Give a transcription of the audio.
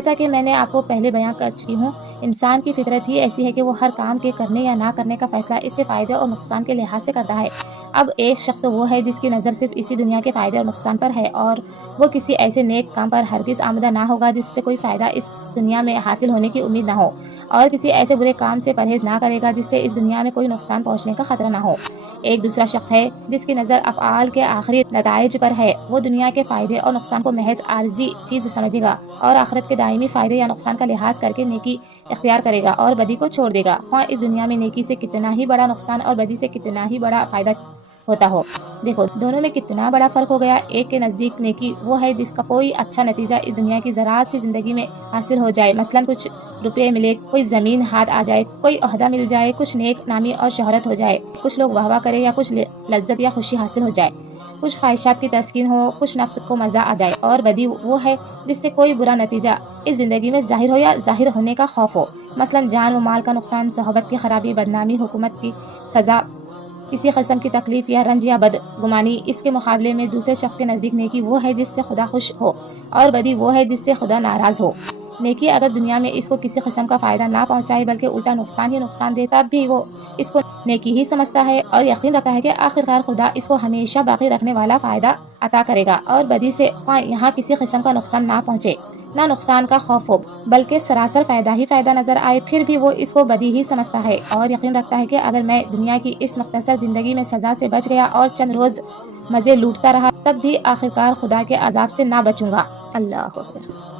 جیسا کہ میں نے آپ کو پہلے بیان کر چکی ہوں، انسان کی فطرت ہی ایسی ہے کہ وہ ہر کام کے کرنے یا نہ کرنے کا فیصلہ اس کے فائدے اور نقصان کے لحاظ سے کرتا ہے۔ اب ایک شخص وہ ہے جس کی نظر صرف اسی دنیا کے فائدے اور نقصان پر ہے، اور وہ کسی ایسے نیک کام پر ہرگز آمادہ نہ ہوگا جس سے کوئی فائدہ اس دنیا میں حاصل ہونے کی امید نہ ہو، اور کسی ایسے برے کام سے پرہیز نہ کرے گا جس سے اس دنیا میں کوئی نقصان پہنچنے کا خطرہ نہ ہو۔ ایک دوسرا شخص ہے جس کی نظر افعال کے آخری نتائج پر ہے۔ وہ دنیا کے فائدے اور نقصان کو محض عارضی چیز سمجھے گا اور آخرت کے دائمی فائدے یا نقصان کا لحاظ کر کے نیکی اختیار کرے گا اور بدی کو چھوڑ دے گا، خواہ اس دنیا میں نیکی سے کتنا ہی بڑا نقصان اور بدی سے کتنا ہی بڑا فائدہ ہوتا ہو۔ دیکھو دونوں میں کتنا بڑا فرق ہو گیا۔ ایک کے نزدیک نیکی وہ ہے جس کا کوئی اچھا نتیجہ اس دنیا کی ذرات سی زندگی میں حاصل ہو جائے، مثلا کچھ روپے ملے، کوئی زمین ہاتھ آ جائے، کوئی عہدہ مل جائے، کچھ نیک نامی اور شہرت ہو جائے، کچھ لوگ واہ واہ کرے یا کچھ لذت یا خوشی حاصل ہو جائے، کچھ خواہشات کی تسکین ہو، کچھ نفس کو مزہ آ جائے۔ اور بدی وہ ہے جس سے کوئی برا نتیجہ اس زندگی میں ظاہر ہو یا ظاہر ہونے کا خوف ہو، مثلا جان و مال کا نقصان، صحبت کی خرابی، بدنامی، حکومت کی سزا، کسی قسم کی تکلیف یا رنج یا بدگمانی۔ اس کے مقابلے میں دوسرے شخص کے نزدیک نیکی وہ ہے جس سے خدا خوش ہو، اور بدی وہ ہے جس سے خدا ناراض ہو۔ نیکی اگر دنیا میں اس کو کسی قسم کا فائدہ نہ پہنچائے بلکہ الٹا نقصان ہی نقصان دے، تب بھی وہ اس کو نیکی ہی سمجھتا ہے اور یقین رکھتا ہے کہ آخرکار خدا اس کو ہمیشہ باقی رکھنے والا فائدہ عطا کرے گا، اور بدی سے خواہ یہاں کسی قسم کا نقصان نہ پہنچے، نہ نقصان کا خوف ہو، بلکہ سراسر فائدہ ہی فائدہ نظر آئے، پھر بھی وہ اس کو بدی ہی سمجھتا ہے اور یقین رکھتا ہے کہ اگر میں دنیا کی اس مختصر زندگی میں سزا سے بچ گیا اور چند روز مزے لوٹتا رہا، تب بھی آخرکار خدا کے عذاب سے نہ بچوں گا۔ اللہ اکبر۔